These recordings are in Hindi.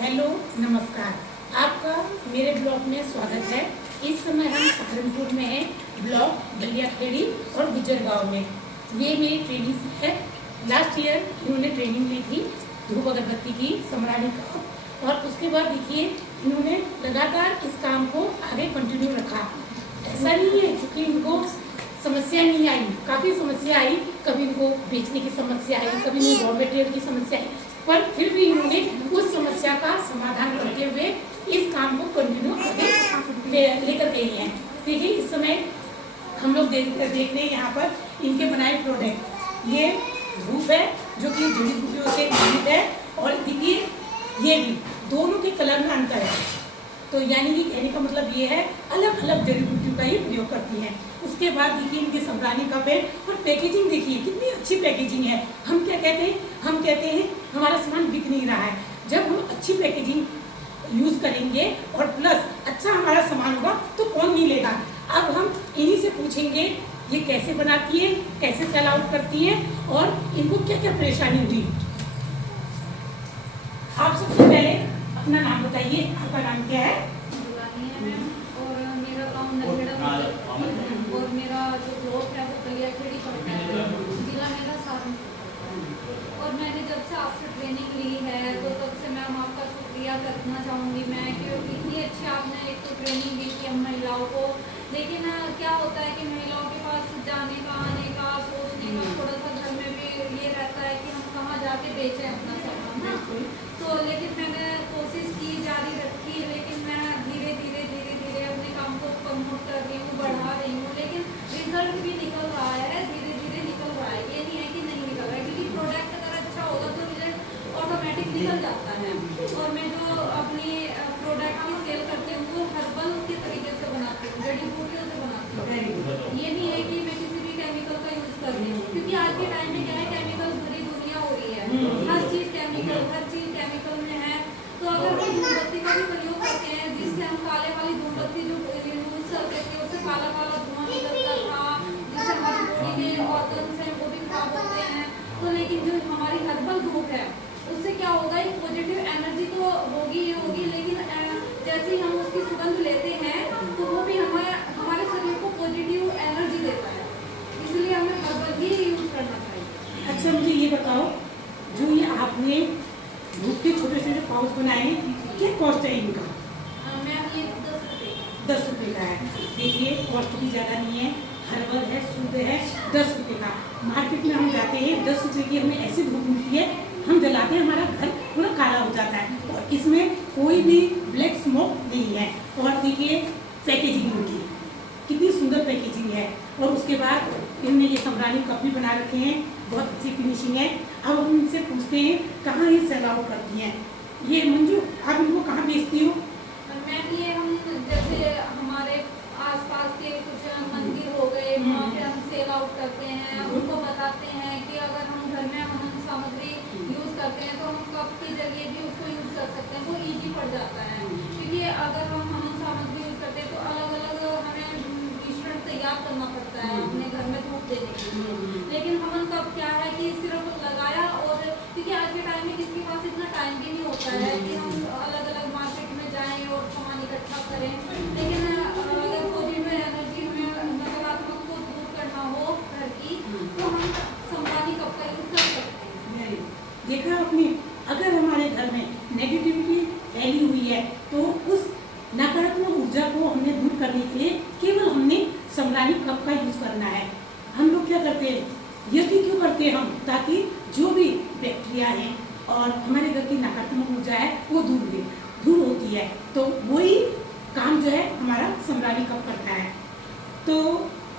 हेलो नमस्कार, आपका मेरे ब्लॉग में स्वागत है। इस समय हम सहारनपुर में हैं, ब्लॉक गलियाखेड़ी और गुजर गांव में। ये मेरी ट्रेनिंग है। लास्ट ईयर इन्होंने ट्रेनिंग ली थी धूप अगरबत्ती की, समरानी का, और उसके बाद देखिए इन्होंने लगातार इस काम को आगे कंटिन्यू रखा। ऐसा नहीं है क्योंकि इनको समस्या नहीं आई, काफ़ी समस्या आई। कभी इनको बेचने की समस्या आई, कभी इनको रॉ मटेरियल की समस्या आई, पर फिर भी इन्होंने उस समस्या का समाधान करते हुए इस काम को कंटिन्यू आगे लेकर गई हैं। देखिए इस समय हम लोग देख रहे हैं यहाँ पर इनके बनाए प्रोडक्ट। ये धूप है जो कि जड़ी बूटियों से निर्मित है, और देखिए ये भी दोनों के कलर में अंतर है। तो यानी कि कहने का मतलब ये है अलग अलग जड़ी बूटियों का ही प्रयोग करती हैं। उसके बाद देखिए इनके समरानी कप है, और पैकेजिंग देखिए कितनी अच्छी पैकेजिंग है। हम क्या कहते हैं, हम कहते हैं हमारा सामान बिक नहीं रहा है। जब हम अच्छी पैकेजिंग यूज़ करेंगे और प्लस अच्छा हमारा सामान होगा तो कौन नहीं लेगा। अब हम इन्हीं से पूछेंगे ये कैसे बनाती है, कैसे सेल आउट करती है, और इनको क्या क्या परेशानी हुई। आप सबसे पहले अपना नाम बताइए, आपका नाम क्या है? और मेरा गाँव नलखेड़ा और मेरा जो ब्लॉक है वो गलियाखेड़ी पड़ता है, जिला मेरा सहारनपुर। और मैंने जब से आपसे ट्रेनिंग ली है तो तब से मैम आपका शुक्रिया करना चाहूँगी मैं कि इतनी अच्छी आपने एक तो ट्रेनिंग दी थी हम महिलाओं को। लेकिन क्या होता है कि महिलाओं के पास जाने का, आने का, सोचने का थोड़ा सा घर में भी ये रहता है कि हम कहाँ जाके बेचें अपना सामान ना। तो लेकिन मैंने कोशिश की, जारी रखी, लेकिन मैं धीरे धीरे अपने काम को प्रमोट कर रही हूँ, बढ़ा रही हूँ। लेकिन रिजल्ट भी निकल रहा है, धीरे धीरे निकल रहा है। ये नहीं है कि नहीं निकल रहा है, क्योंकि प्रोडक्ट अगर अच्छा होगा तो रिजल्ट ऑटोमेटिक निकल जाता है। और मैं जो अपनी प्रोडक्ट की सेल करती हूँ वो हर्बल के तरीके से बनाती हूँ, जड़ी बूटियों से बनाती हूँ। ये नहीं है कि मैं किसी भी केमिकल का यूज़ कर रही हूँ, क्योंकि आज के टाइम में क्या है, केमिकल भरी दुनिया हो रही है। हर चीज़ केमिकल में है। तो अगर हम धूमबत्ती का भी प्रयोग करते हैं, जिससे हम काले वाली धूमबत्ती जो यूज करते थे उससे काला काला धुआं निकलता था, जिससे हमारी बॉडी के ऑर्गन्स हैं वो भी खराब होते हैं। तो लेकिन जो हमारी हर्बल धूप है उससे क्या होगा, एक पॉजिटिव एनर्जी तो होगी ही होगी, लेकिन जैसे ही हम उसकी सुगंध लेते हैं तो वो भी हमारे शरीर को पॉजिटिव एनर्जी देता है। इसलिए हमें हर्बल ही यूज करना चाहिए। अच्छा मुझे ये बताओ, जो ये आपने धूप के छोटे छोटे पाउच बनाए हैं, क्या कॉस्ट है इनका? मैम ये 10 रुपये का है। देखिए कॉस्ट भी ज़्यादा नहीं है, हर्बल है, शुद्ध है, 10 रुपये का। मार्केट में हम जाते हैं 10 रुपये की हमें ऐसी धूप मिलती है, हम जलाते हैं हमारा घर पूरा काला हो जाता है, और इसमें कोई भी ब्लैक स्मोक नहीं है। और देखिए पैकेजिंग इनकी कितनी सुंदर पैकेजिंग है। और उसके बाद इनमें ये समरानी कप भी बना रखे हैं, बहुत अच्छी फिनिशिंग है। अब हम इनसे पूछते हैं कहाँ ये सेल आउट करती हैं। ये मंजू, आप इनको कहाँ बेचती हो? मैम ये हम जैसे हमारे आसपास के कुछ मंदिर हो गए, वहाँ पे हम सेल आउट करते हैं। उनको बताते हैं कि अगर हम घर में हवन सामग्री यूज़ करते हैं तो हम कप के जरिए भी उसको यूज़ कर सकते हैं, वो ईजी पड़ जाता है। क्योंकि अगर हम हवन सामग्री यूज़ करते हैं तो अलग अलग हमें मिश्रण तैयार करना पड़ता है अपने घर में धूप देने के लिए। लेकिन हवन कप क्या है कि सिर्फ लगाया, और क्योंकि आज के टाइम में किसी के पास इतना टाइम भी नहीं होता है कि हम अलग अलग मार्केट में जाएं और सामान इकट्ठा करें। लेकिन अगर पॉजिटिव एनर्जी में नकारात्मक को दूर करना हो घर की, तो हम समरानी कप का यूज कर सकते हैं। देखा आपने, अगर हमारे घर में नेगेटिविटी फैली हुई है तो उस नकारात्मक ऊर्जा को हमने दूर करने के लिए केवल हमने समरानी कप का यूज करना है। हम लोग क्या करते हैं, यदि क्यों करते हैं हम, ताकि जो भी बैक्टीरिया है और हमारे घर की नकारात्मक ऊर्जा है वो दूर होती है। तो वही काम जो है हमारा समरानी कप करता है। तो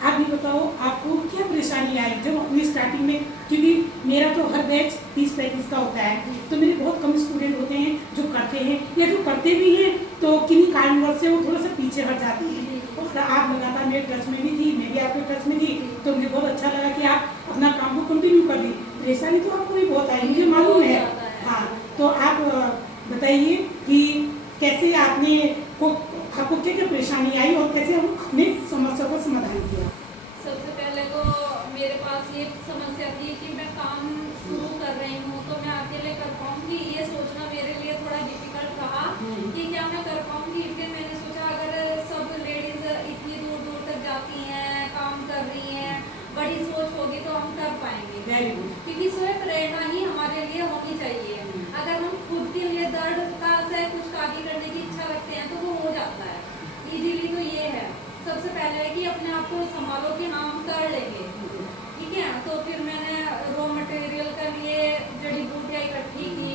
आप ये बताओ आपको क्या परेशानी आई जब अपनी स्टार्टिंग में, क्योंकि मेरा तो हर बैच 30-35 का होता है, तो मेरे बहुत कम स्टूडेंट होते हैं जो करते हैं, या जो करते भी हैं तो किन्हीं कारणवश से वो थोड़ा सा पीछे हट जाते हैं। और आप लगातार मेरे टच में भी थी, मैं भी आपके टच में थी, तो मुझे बहुत अच्छा लगा कि आप अपना काम को कंटिन्यू कर दी। परेशानी तो आपको भी बहुत आई, मुझे मालूम है। हाँ, तो आप बताइए कि कैसे आपको क्या क्या परेशानी आई और कैसे आपने समस्या का समाधान किया? सबसे पहले तो मेरे पास ये समस्या थी कि मैं काम शुरू कर रही हूँ तो मैं अकेले कर पाऊँगी, ये सोचना मेरे लिए थोड़ा डिफिकल्ट इजीली तो ये है, सबसे पहले है कि अपने आप को संभालो कि हाँ हम कर लेंगे, ठीक है। तो फिर मैंने रॉ मटेरियल के लिए जड़ी बूटियाँ इकट्ठी की,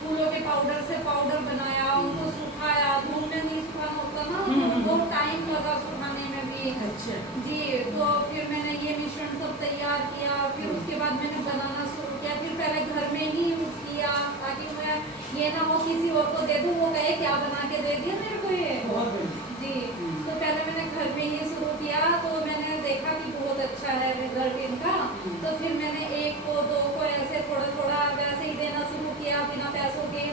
फूलों के पाउडर से पाउडर बनाया, उनको सुखाया, धूप में नहीं सुखाना होता ना, तो बहुत टाइम लगा सुखाने में भी। अच्छा जी, तो फिर मैंने ये मिश्रण सब तैयार किया, फिर उसके बाद मैंने बनाना शुरू किया। फिर पहले घर में ही यूज किया ताकि मैं ये ना हो किसी और को दे दूँ वो कहे क्या बना के दे दिया मेरे को ये। बहुत बढ़िया। जी, तो पहले मैंने घर पे ही शुरू किया, तो मैंने देखा कि बहुत अच्छा है रिजल्ट इनका। तो फिर मैंने 1 को 2 को ऐसे थोड़ा थोड़ा वैसे ही देना शुरू किया बिना पैसों के।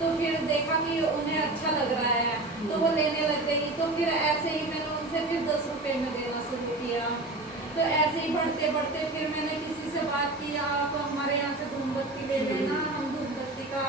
तो फिर देखा कि उन्हें अच्छा लग रहा है तो वो लेने लग गई। तो फिर ऐसे ही मैंने उनसे फिर 10 रुपए में देना शुरू किया। तो ऐसे ही बढ़ते बढ़ते फिर मैंने किसी से बात की, आप हमारे यहाँ से धूमबत्ती ले लेना, हम धूमबत्ती का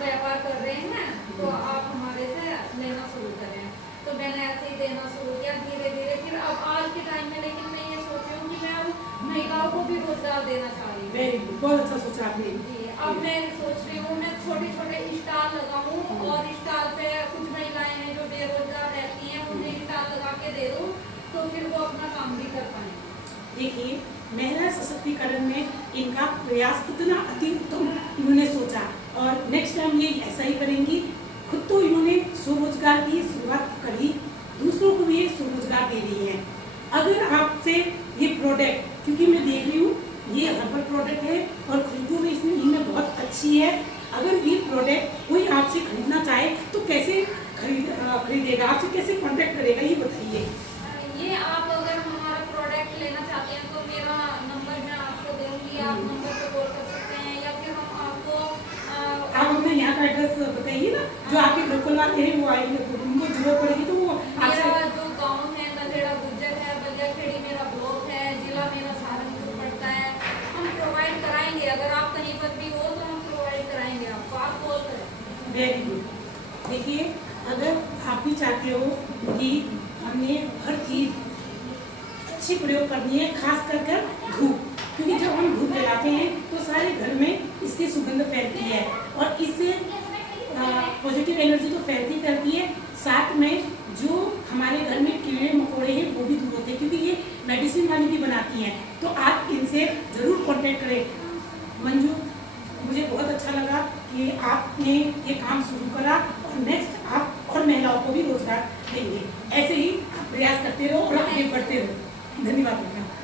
व्यापार कर रहे हैं, तो आप हमारे से लेना शुरू करें। तो मैंने ऐसे ही देना शुरू किया धीरे धीरे। फिर अब आज के टाइम में लेकिन मैं ये सोच रही हूँ कि मैं अब महिलाओं को भी रोजगार देना चाह रही हूँ। वेरी गुड, बहुत अच्छा सोचा आपने। जी, अब मैं सोच रही हूँ मैं छोटे छोटे स्टॉल लगाऊँ और स्टॉल पे कुछ महिलाएं हैं जो बेरोजगार रहती हैं उन्हें स्टॉल लगा के दे दूँ, तो फिर वो अपना काम भी कर पाएंगे। देखिए महिला सशक्तिकरण में इनका प्रयास कितना अति उत्तम इन्होंने सोचा, और नेक्स्ट टाइम ये ऐसा ही करेंगी। खुद तो इन्होंने स्वरोजगार की शुरुआत करी, दूसरों को भी ये स्वरोजगार दे रही है। अगर आपसे ये प्रोडक्ट, क्योंकि मैं देख रही हूँ ये हर्बल प्रोडक्ट है और खुशबू भी इसमें बहुत अच्छी है, अगर ये प्रोडक्ट कोई आपसे खरीदना चाहे तो कैसे खरीदेगा, आपसे कैसे कांटेक्ट करेगा, ये बताइए। ये आप अगर हमारा प्रोडक्ट लेना चाहते हैं तो मेरा नंबर मैं आपको दूंगी, आप नंबर पे कॉल कर सकते हैं, या फिर हम आपको आप अपने यहाँ का एड्रेस बताइए ना, जो आपके लोकल वाले हैं वो आएंगे, उनको जरूरत पड़ेगी तो वो मेरा जो गांव है नलखेड़ा गुज्जर है, बलियाखेड़ी मेरा ब्लॉक है, जिला मेरा सहारनपुर पड़ता है। हम प्रोवाइड कराएंगे, अगर आप कहीं पर भी हो तो हम प्रोवाइड कराएंगे आपको, आप कॉल करें। Very good. देखिए अगर आप भी चाहते हो कि हमने हर चीज़ अच्छी प्रयोग करनी है, खास कर कर धूप, क्योंकि जब हम धूप जलाते हैं तो सारे घर में इसकी सुगंध फैलती है और इससे पॉजिटिव एनर्जी तो फैलती है, साथ में जो हमारे घर में कीड़े मकोड़े हैं वो भी दूर होते हैं, क्योंकि ये मेडिसिन वाली भी बनाती हैं। तो आप इनसे ज़रूर कांटेक्ट करें। मंजू, मुझे बहुत अच्छा लगा कि आपने ये काम शुरू करा और नेक्स्ट आप और महिलाओं को भी रोजगार देंगे। ऐसे ही आप प्रयास करते रहो और आगे बढ़ते रहो। धन्यवाद।